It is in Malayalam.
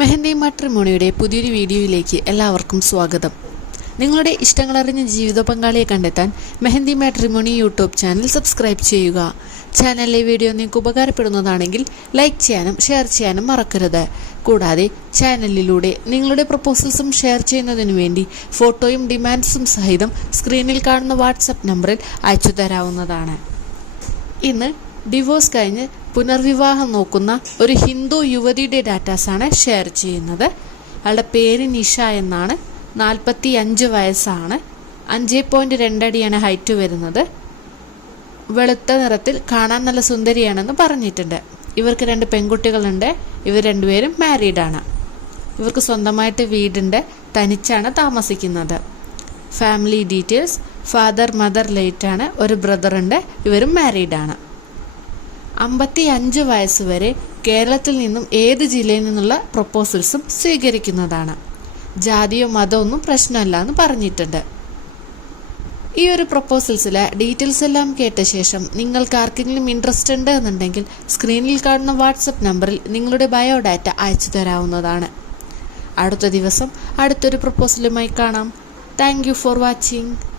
മെഹന്തി മാട്രിമോണിയുടെ പുതിയൊരു വീഡിയോയിലേക്ക് എല്ലാവർക്കും സ്വാഗതം. നിങ്ങളുടെ ഇഷ്ടങ്ങളറിഞ്ഞ ജീവിത പങ്കാളിയെ കണ്ടെത്താൻ Mehandi matrimony YouTube channel subscribe ചെയ്യുക. ചാനലിലെ വീഡിയോ നിങ്ങൾക്ക് ഉപകാരപ്പെടുന്നതാണെങ്കിൽ ലൈക്ക് ചെയ്യാനും ഷെയർ ചെയ്യാനും മറക്കരുത്. കൂടാതെ ചാനലിലൂടെ നിങ്ങളുടെ പ്രപ്പോസൽസും ഷെയർ ചെയ്യുന്നതിനു വേണ്ടി ഫോട്ടോയും ഡിമാൻഡ്സും സഹിതം സ്ക്രീനിൽ കാണുന്ന വാട്സപ്പ് നമ്പറിൽ അയച്ചു തരാവുന്നതാണ് ഇന്ന് ഡിവോഴ്സ് കഴിഞ്ഞ് പുനർവിവാഹം നോക്കുന്ന ഒരു ഹിന്ദു യുവതിയുടെ ഡാറ്റാസാണ് ഷെയർ ചെയ്യുന്നത്. അയാളുടെ പേര് നിഷ എന്നാണ്. നാൽപ്പത്തി അഞ്ച് വയസ്സാണ്. അഞ്ച് പോയിന്റ് രണ്ടടിയാണ് ഹൈറ്റ് വരുന്നത്. വെളുത്ത നിറത്തിൽ കാണാൻ നല്ല സുന്ദരിയാണെന്ന് പറഞ്ഞിട്ടുണ്ട്. ഇവർക്ക് രണ്ട് പെൺകുട്ടികളുണ്ട്. ഇവർ രണ്ടുപേരും മാരീഡാണ് ഇവർക്ക് സ്വന്തമായിട്ട് വീടുണ്ട്. തനിച്ചാണ് താമസിക്കുന്നത്. ഫാമിലി ഡീറ്റെയിൽസ് ഫാദർ മദർ ലേറ്റാണ് ഒരു ബ്രദറുണ്ട് ഇവരും മാരീഡാണ് അമ്പത്തി അഞ്ച് വയസ്സ് വരെ കേരളത്തിൽ നിന്നും ഏത് ജില്ലയിൽ നിന്നുള്ള പ്രപ്പോസൽസും സ്വീകരിക്കുന്നതാണ്. ജാതിയോ മതമൊന്നും പ്രശ്നമല്ല എന്ന് പറഞ്ഞിട്ടുണ്ട്. ഈ ഒരു പ്രപ്പോസൽസിലെ ഡീറ്റെയിൽസ് എല്ലാം കേട്ട ശേഷം നിങ്ങൾക്ക് ആർക്കെങ്കിലും ഇൻട്രസ്റ്റ് ഉണ്ട് എന്നുണ്ടെങ്കിൽ സ്ക്രീനിൽ കാണുന്ന വാട്സപ്പ് നമ്പറിൽ നിങ്ങളുടെ ബയോഡാറ്റ അയച്ചു തരാവുന്നതാണ്. അടുത്ത ദിവസം അടുത്തൊരു പ്രപ്പോസലുമായി കാണാം. Thank for watching.